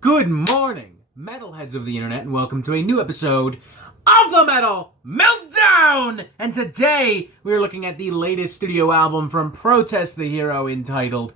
Good morning, metalheads of the internet, and welcome to a new episode of the Metal Meltdown! And today, we're looking at the latest studio album from Protest the Hero entitled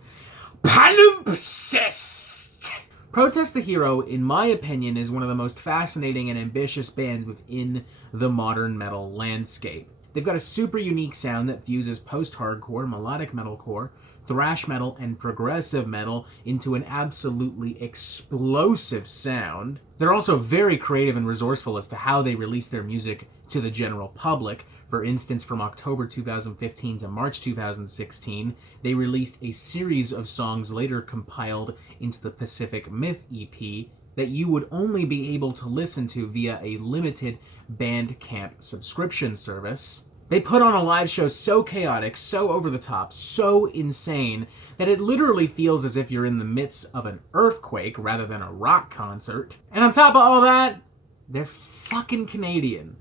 Palimpsest! Protest the Hero, in my opinion, is one of the most fascinating and ambitious bands within the modern metal landscape. They've got a super unique sound that fuses post-hardcore, melodic metalcore, thrash metal, and progressive metal into an absolutely explosive sound. They're also very creative and resourceful as to how they release their music to the general public. For instance, from October 2015 to March 2016, they released a series of songs later compiled into the Pacific Myth EP that you would only be able to listen to via a limited Bandcamp subscription service. They put on a live show so chaotic, so over the top, so insane, that it literally feels as if you're in the midst of an earthquake rather than a rock concert. And on top of all that, they're fucking Canadian.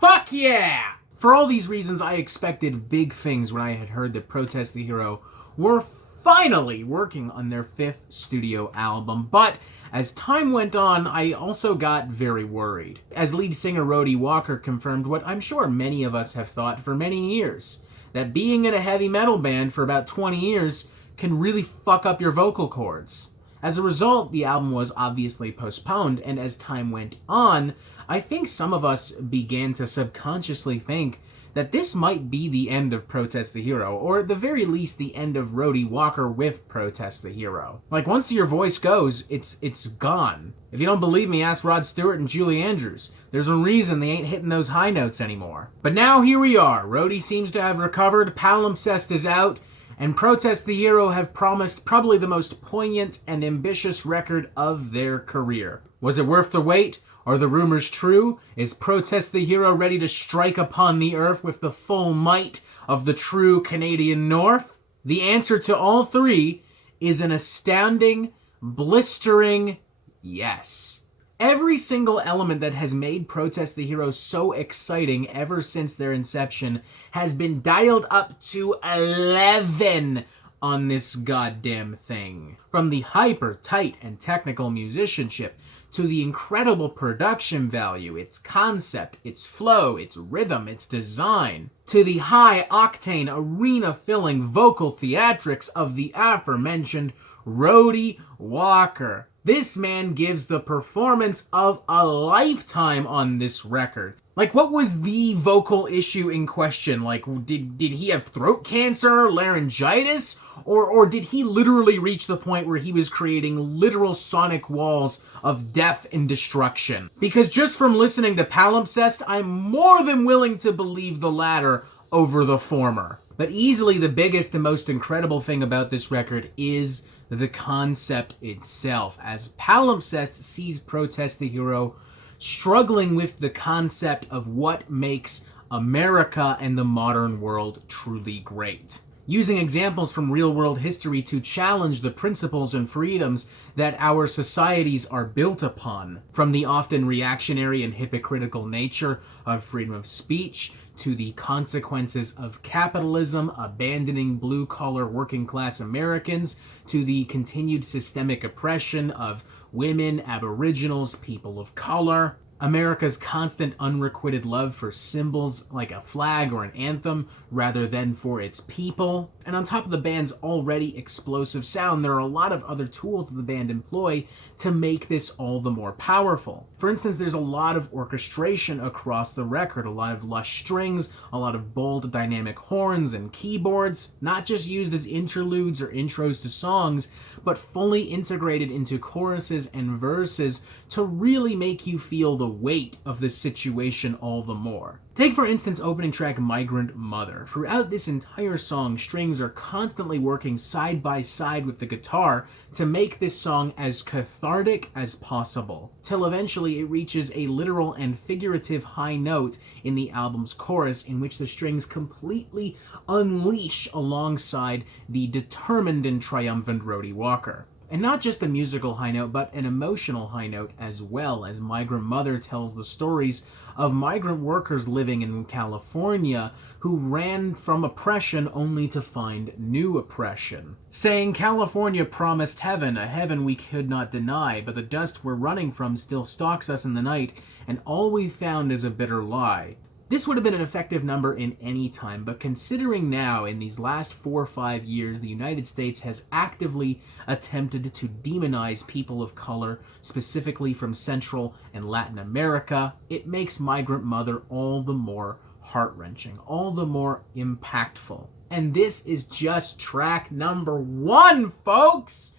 Fuck yeah! For all these reasons, I expected big things when I had heard that Protest the Hero were finally working on their 5th studio album, but as time went on, I also got very worried, as lead singer Rhodey Walker confirmed what I'm sure many of us have thought for many years, that being in a heavy metal band for about 20 years can really fuck up your vocal cords. As a result, the album was obviously postponed, and as time went on, I think some of us began to subconsciously think that this might be the end of Protest the Hero, or at the very least the end of Rhodey Walker with Protest the Hero. Like, once your voice goes, it's gone. If you don't believe me, ask Rod Stewart and Julie Andrews. There's a reason they ain't hitting those high notes anymore. But now here we are. Rhodey seems to have recovered, Palimpsest is out, and Protest the Hero have promised probably the most poignant and ambitious record of their career. Was it worth the wait? Are the rumors true? Is Protest the Hero ready to strike upon the earth with the full might of the true Canadian North? The answer to all three is an astounding, blistering yes. Every single element that has made Protest the Hero so exciting ever since their inception has been dialed up to 11 on this goddamn thing. From the hyper tight and technical musicianship, to the incredible production value, its concept, its flow, its rhythm, its design, to the high-octane, arena-filling vocal theatrics of the aforementioned Rhodey Walker. This man gives the performance of a lifetime on this record. Like, what was the vocal issue in question? Like, did he have throat cancer, laryngitis, or did he literally reach the point where he was creating literal sonic walls of death and destruction? Because just from listening to Palimpsest, I'm more than willing to believe the latter over the former. But easily the biggest and most incredible thing about this record is the concept itself, as Palimpsest sees Protest the Hero struggling with the concept of what makes America and the modern world truly great. Using examples from real-world history to challenge the principles and freedoms that our societies are built upon, from the often reactionary and hypocritical nature of freedom of speech, to the consequences of capitalism abandoning blue-collar working-class Americans, to the continued systemic oppression of women, aboriginals, people of color, America's constant unrequited love for symbols like a flag or an anthem rather than for its people. And on top of the band's already explosive sound, there are a lot of other tools that the band employ to make this all the more powerful. For instance, there's a lot of orchestration across the record, a lot of lush strings, a lot of bold dynamic horns and keyboards, not just used as interludes or intros to songs, but fully integrated into choruses and verses to really make you feel the weight of the situation all the more. Take, for instance, opening track Migrant Mother. Throughout this entire song, strings are constantly working side by side with the guitar to make this song as cathartic as possible, till eventually it reaches a literal and figurative high note in the album's chorus, in which the strings completely unleash alongside the determined and triumphant Rhodey Walker. And not just a musical high note, but an emotional high note as well, as Migrant Mother tells the stories of migrant workers living in California who ran from oppression only to find new oppression. Saying, California promised heaven, a heaven we could not deny, but the dust we're running from still stalks us in the night, and all we found is a bitter lie. This would have been an effective number in any time, but considering now, in these last 4 or 5 years, the United States has actively attempted to demonize people of color, specifically from Central and Latin America, it makes Migrant Mother all the more heart-wrenching, all the more impactful. And this is just track number 1, folks!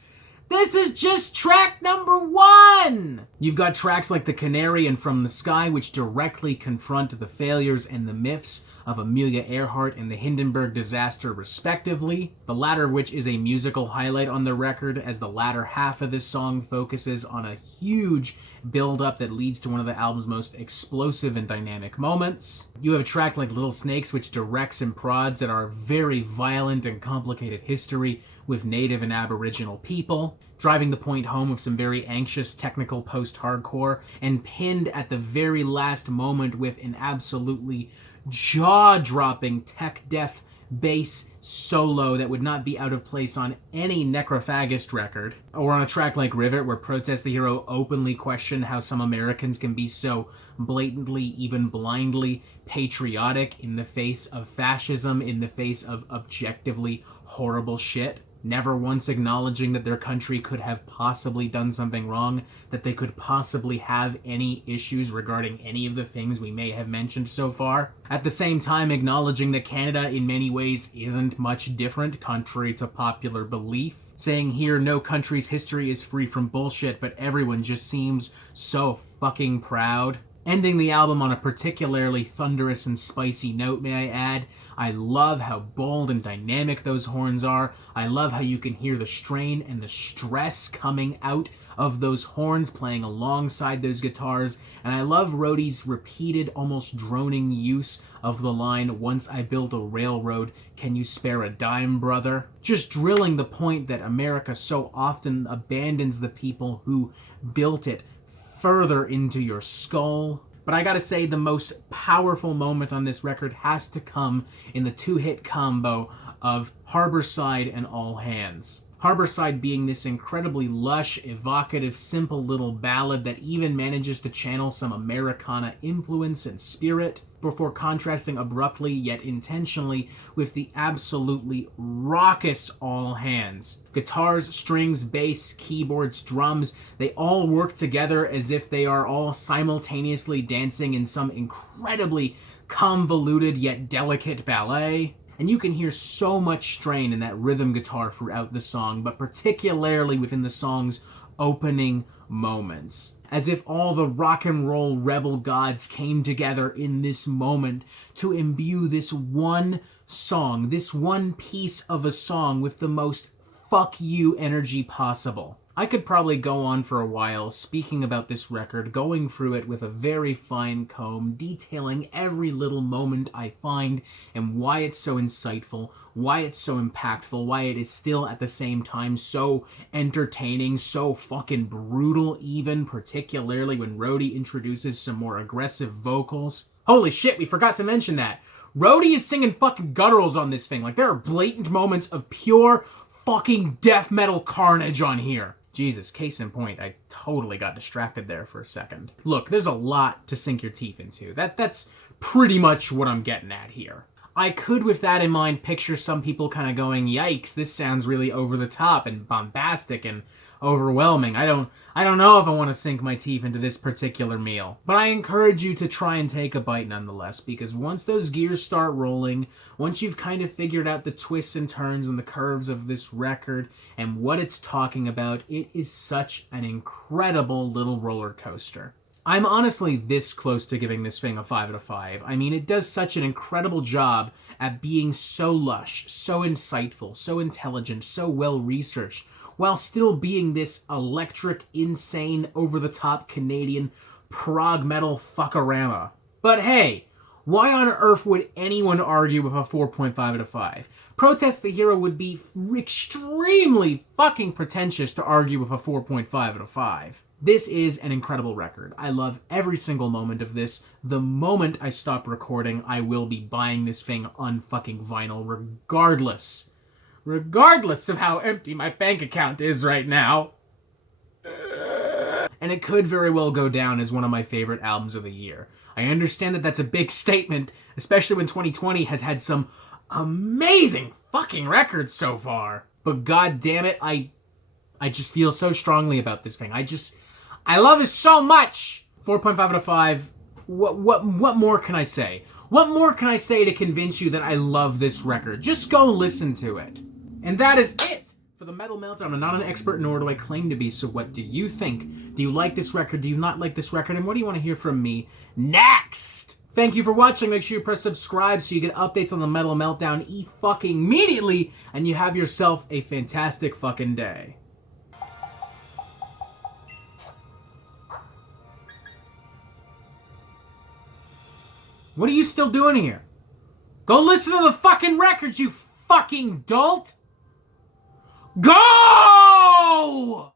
This is just track number 1! You've got tracks like The Canary and From the Sky, which directly confront the failures and the myths of Amelia Earhart and the Hindenburg disaster, respectively, the latter of which is a musical highlight on the record, as the latter half of this song focuses on a huge build-up that leads to one of the album's most explosive and dynamic moments. You have a track like Little Snakes, which directs and prods at our very violent and complicated history with Native and Aboriginal people, driving the point home of some very anxious technical post-hardcore, and pinned at the very last moment with an absolutely jaw-dropping tech-death bass solo that would not be out of place on any necrophagist record. Or on a track like Rivet, where Protest the Hero openly question how some Americans can be so blatantly, even blindly, patriotic in the face of fascism, in the face of objectively horrible shit, never once acknowledging that their country could have possibly done something wrong, that they could possibly have any issues regarding any of the things we may have mentioned so far. At the same time, acknowledging that Canada in many ways isn't much different, contrary to popular belief. Saying here, no country's history is free from bullshit, but everyone just seems so fucking proud. Ending the album on a particularly thunderous and spicy note, may I add. I love how bold and dynamic those horns are. I love how you can hear the strain and the stress coming out of those horns playing alongside those guitars. And I love Rhodey's repeated, almost droning use of the line, "Once I built a railroad, can you spare a dime, brother?" Just drilling the point that America so often abandons the people who built it further into your skull. But I gotta say, the most powerful moment on this record has to come in the 2-hit combo of Harborside and All Hands. Harborside being this incredibly lush, evocative, simple little ballad that even manages to channel some Americana influence and spirit, before contrasting abruptly yet intentionally with the absolutely raucous All Hands. Guitars, strings, bass, keyboards, drums, they all work together as if they are all simultaneously dancing in some incredibly convoluted yet delicate ballet. And you can hear so much strain in that rhythm guitar throughout the song, but particularly within the song's opening moments. As if all the rock and roll rebel gods came together in this moment to imbue this one song, this one piece of a song with the most fuck you energy possible. I could probably go on for a while speaking about this record, going through it with a very fine comb, detailing every little moment I find and why it's so insightful, why it's so impactful, why it is still at the same time so entertaining, so fucking brutal even, particularly when Rhodey introduces some more aggressive vocals. Holy shit, we forgot to mention that. Rhodey is singing fucking gutturals on this thing. Like, there are blatant moments of pure fucking death metal carnage on here. Jesus, case in point, I totally got distracted there for a second. Look, there's a lot to sink your teeth into. That's pretty much what I'm getting at here. I could, with that in mind, picture some people kind of going, yikes, this sounds really over the top and bombastic and overwhelming. I don't know if I want to sink my teeth into this particular meal. But I encourage you to try and take a bite nonetheless, because once those gears start rolling, once you've kind of figured out the twists and turns and the curves of this record and what it's talking about, it is such an incredible little roller coaster. I'm honestly this close to giving this thing a 5 out of 5. I mean, it does such an incredible job at being so lush, so insightful, so intelligent, so well-researched, while still being this electric, insane, over-the-top Canadian prog metal fuckorama. But hey, Why on earth would anyone argue with a 4.5 out of 5? Protest the Hero would be extremely fucking pretentious to argue with a 4.5 out of 5. This is an incredible record. I love every single moment of this. The moment I stop recording, I will be buying this thing on fucking vinyl regardless. Regardless of how empty my bank account is right now. And it could very well go down as one of my favorite albums of the year. I understand that that's a big statement, especially when 2020 has had some amazing fucking records so far. But god damn it, I just feel so strongly about this thing. I love it so much. 4.5 out of 5. What more can I say? What more can I say to convince you that I love this record? Just go listen to it. And that is it for the Metal Meltdown. I'm not an expert, nor do I claim to be, so what do you think? Do you like this record? Do you not like this record? And what do you want to hear from me next? Thank you for watching. Make sure you press subscribe so you get updates on the Metal Meltdown fucking immediately, and you have yourself a fantastic fucking day. What are you still doing here? Go listen to the fucking records, you fucking dolt! Go!